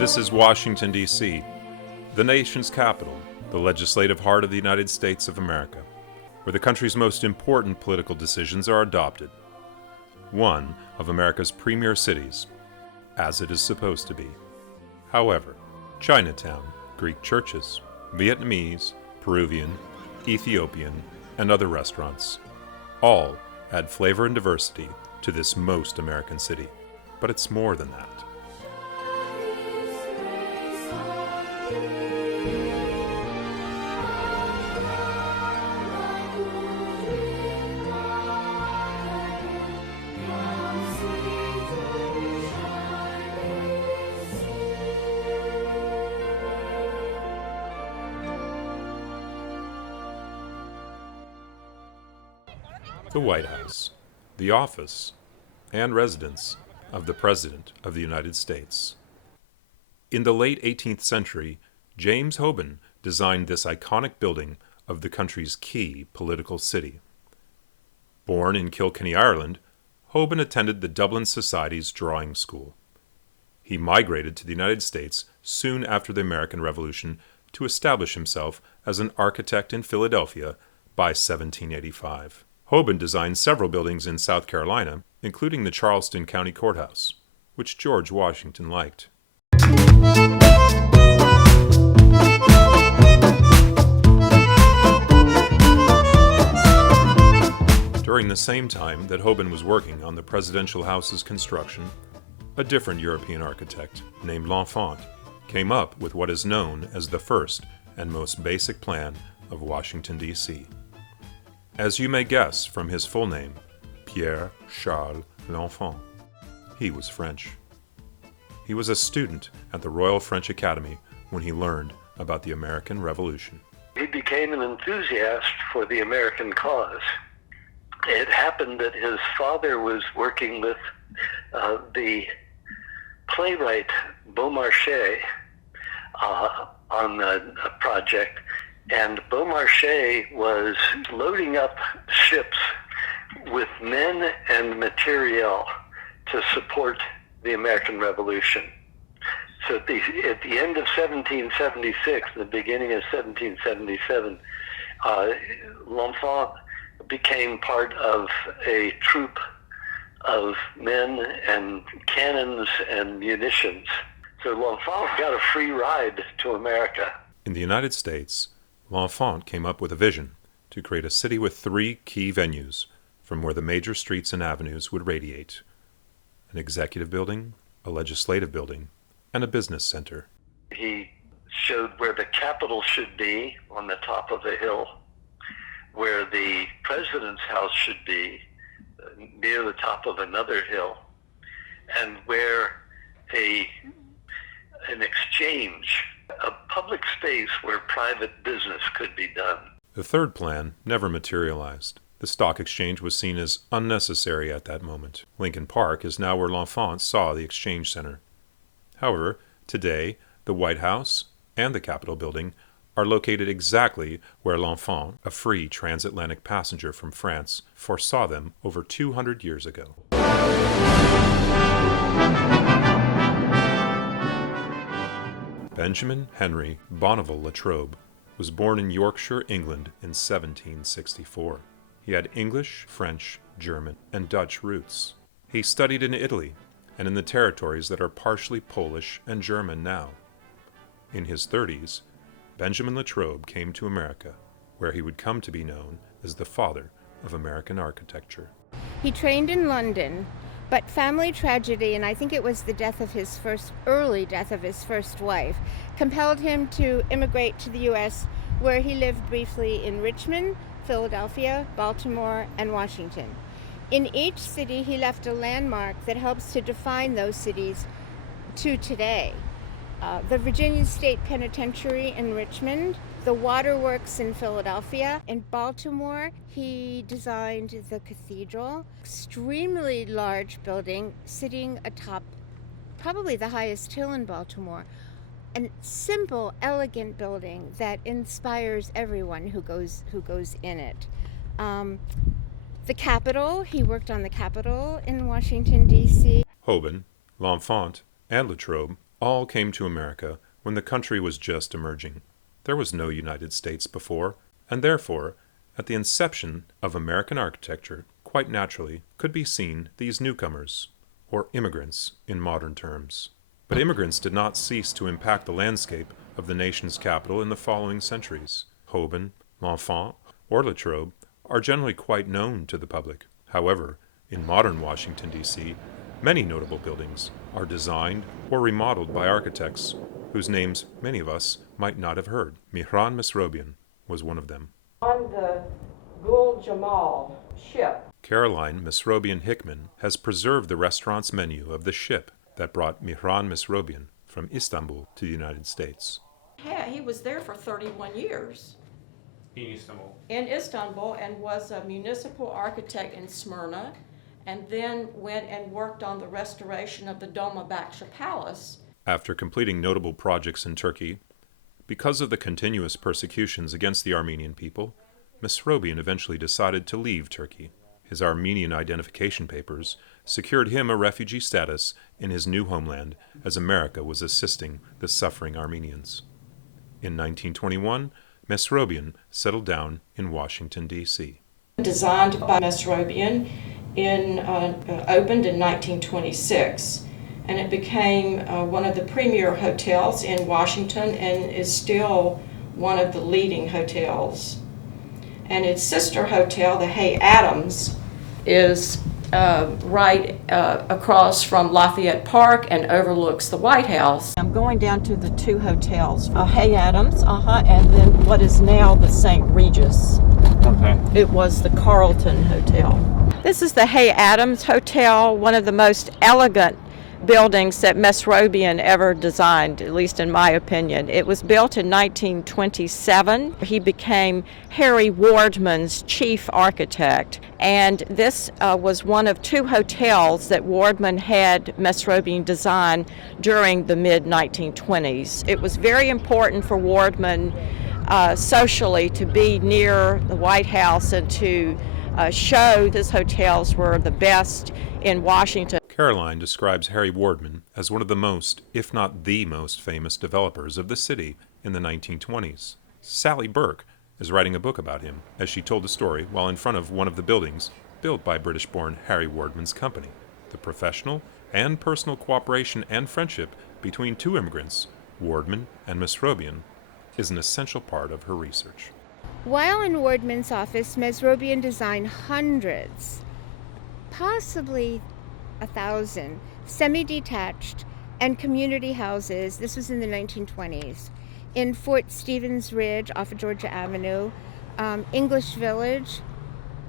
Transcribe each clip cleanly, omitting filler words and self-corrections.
This is Washington, D.C., the nation's capital, the legislative heart of the United States of America, where the country's most important political decisions are adopted. One of America's premier cities, as it is supposed to be. However, Chinatown, Greek churches, Vietnamese, Peruvian, Ethiopian, and other restaurants all add flavor and diversity to this most American city. But it's more than that. The White House, the office and residence of the President of the United States. In the late 18th century, James Hoban designed this iconic building of the country's key political city. Born in Kilkenny, Ireland, Hoban attended the Dublin Society's drawing school. He migrated to the United States soon after the American Revolution to establish himself as an architect in Philadelphia by 1785. Hoban designed several buildings in South Carolina, including the Charleston County Courthouse, which George Washington liked. During the same time that Hoban was working on the presidential house's construction, a different European architect named L'Enfant came up with what is known as the first and most basic plan of Washington, D.C. As you may guess from his full name, Pierre Charles L'Enfant, he was French. He was a student at the Royal French Academy when he learned about the American Revolution. He became an enthusiast for the American cause. It happened that his father was working with the playwright Beaumarchais on a project, and Beaumarchais was loading up ships with men and material to support the American Revolution. So at the end of 1776, the beginning of 1777, L'Enfant became part of a troop of men and cannons and munitions. So L'Enfant got a free ride to America. In the United States, L'Enfant came up with a vision to create a city with three key venues from where the major streets and avenues would radiate: an executive building, a legislative building, and a business center. He showed where the Capitol should be, on the top of a hill, where the president's house should be, near the top of another hill, and where an exchange, a public space where private business could be done. The third plan never materialized. The stock exchange was seen as unnecessary at that moment. Lincoln Park is now where L'Enfant saw the exchange center. However, today, the White House and the Capitol building are located exactly where L'Enfant, a free transatlantic passenger from France, foresaw them over 200 years ago. Benjamin Henry Bonneville Latrobe was born in Yorkshire, England in 1764. He had English, French, German, and Dutch roots. He studied in Italy and in the territories that are partially Polish and German now. In his 30s, Benjamin Latrobe came to America, where he would come to be known as the father of American architecture. He trained in London, but family tragedy, and I think it was the early death of his first wife, compelled him to immigrate to the U.S., where he lived briefly in Richmond, Philadelphia, Baltimore, and Washington. In each city, he left a landmark that helps to define those cities to today. The Virginia State Penitentiary in Richmond, the waterworks in Philadelphia. In Baltimore, he designed the cathedral, extremely large building sitting atop probably the highest hill in Baltimore. A simple, elegant building that inspires everyone who goes in it. The Capitol, he worked on the Capitol in Washington, D.C. Hoban, L'Enfant, and Latrobe all came to America when the country was just emerging. There was no United States before, and therefore, at the inception of American architecture, quite naturally could be seen these newcomers, or immigrants in modern terms. But immigrants did not cease to impact the landscape of the nation's capital in the following centuries. Hoban, L'Enfant, or Latrobe are generally quite known to the public. However, in modern Washington, D.C., many notable buildings are designed or remodeled by architects whose names many of us might not have heard. Mihran Mesrobian was one of them. On the Gul Jamal ship. Caroline Mesrobian Hickman has preserved the restaurant's menu of the ship that brought Mihran Mesrobian from Istanbul to the United States. Yeah, he was there for 31 years. In Istanbul, and was a municipal architect in Smyrna, and then went and worked on the restoration of the Dolmabahce Palace. After completing notable projects in Turkey, because of the continuous persecutions against the Armenian people, Mesrobian eventually decided to leave Turkey. His Armenian identification papers secured him a refugee status in his new homeland as America was assisting the suffering Armenians. In 1921, Mesrobian settled down in Washington, D.C. Designed by Mesrobian, opened in 1926, and it became one of the premier hotels in Washington and is still one of the leading hotels. And its sister hotel, the Hay Adams, is right across from Lafayette Park and overlooks the White House. I'm going down to the two hotels, Hay Adams, and then what is now the St. Regis. Okay. It was the Carlton Hotel. This is the Hay Adams Hotel, one of the most elegant buildings that Mesrobian ever designed, at least in my opinion. It was built in 1927. He became Harry Wardman's chief architect, and this was one of two hotels that Wardman had Mesrobian design during the mid-1920s. It was very important for Wardman socially to be near the White House and to show his hotels were the best in Washington. Caroline describes Harry Wardman as one of the most, if not the most famous developers of the city in the 1920s. Sally Burke is writing a book about him as she told the story while in front of one of the buildings built by British-born Harry Wardman's company. The professional and personal cooperation and friendship between two immigrants, Wardman and Mesrobian, is an essential part of her research. While in Wardman's office, Mesrobian designed hundreds, possibly 1,000, semi-detached and community houses. This was in the 1920s. In Fort Stevens Ridge off of Georgia Avenue, English Village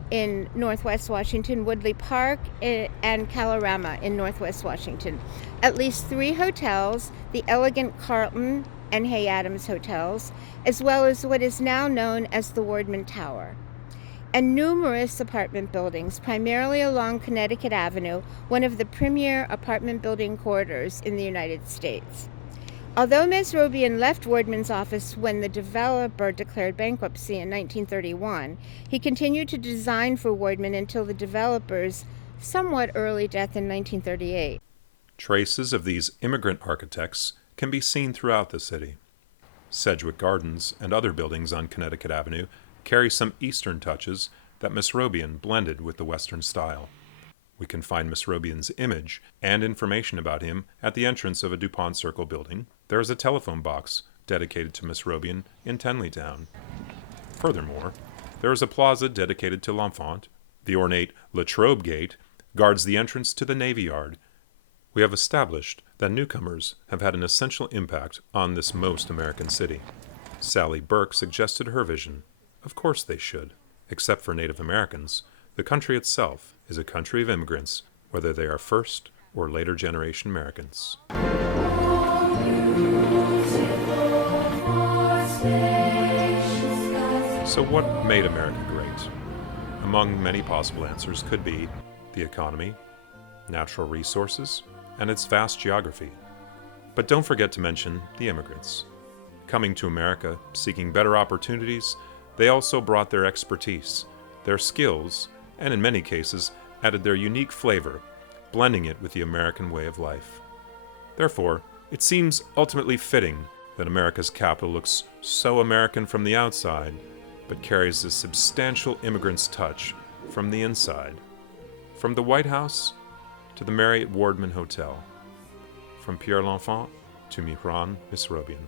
in Northwest Washington, Woodley Park, and Kalorama in Northwest Washington. At least 3 hotels, the elegant Carlton and Hay Adams hotels, as well as what is now known as the Wardman Tower, and numerous apartment buildings, primarily along Connecticut Avenue, one of the premier apartment building corridors in the United States. Although Mesrobian left Wardman's office when the developer declared bankruptcy in 1931, he continued to design for Wardman until the developer's somewhat early death in 1938. Traces of these immigrant architects can be seen throughout the city. Sedgwick Gardens and other buildings on Connecticut Avenue carry some Eastern touches that Mesrobian blended with the Western style. We can find Mesrobian's image and information about him at the entrance of a DuPont Circle building. There is a telephone box dedicated to Mesrobian in Tenleytown. Furthermore, there is a plaza dedicated to L'Enfant. The ornate Latrobe Gate guards the entrance to the Navy Yard. We have established that newcomers have had an essential impact on this most American city. Sally Burke suggested her vision. Of course they should. Except for Native Americans, the country itself is a country of immigrants, whether they are first or later generation Americans. So what made America great? Among many possible answers could be the economy, natural resources, and its vast geography. But don't forget to mention the immigrants. Coming to America, seeking better opportunities, they also brought their expertise, their skills, and in many cases added their unique flavor, blending it with the American way of life. Therefore, It seems ultimately fitting that America's capital looks so American from the outside, but carries a substantial immigrant's touch from the inside. From the White House to the Marriott Wardman Hotel. From Pierre L'Enfant to Mihran Misrobian.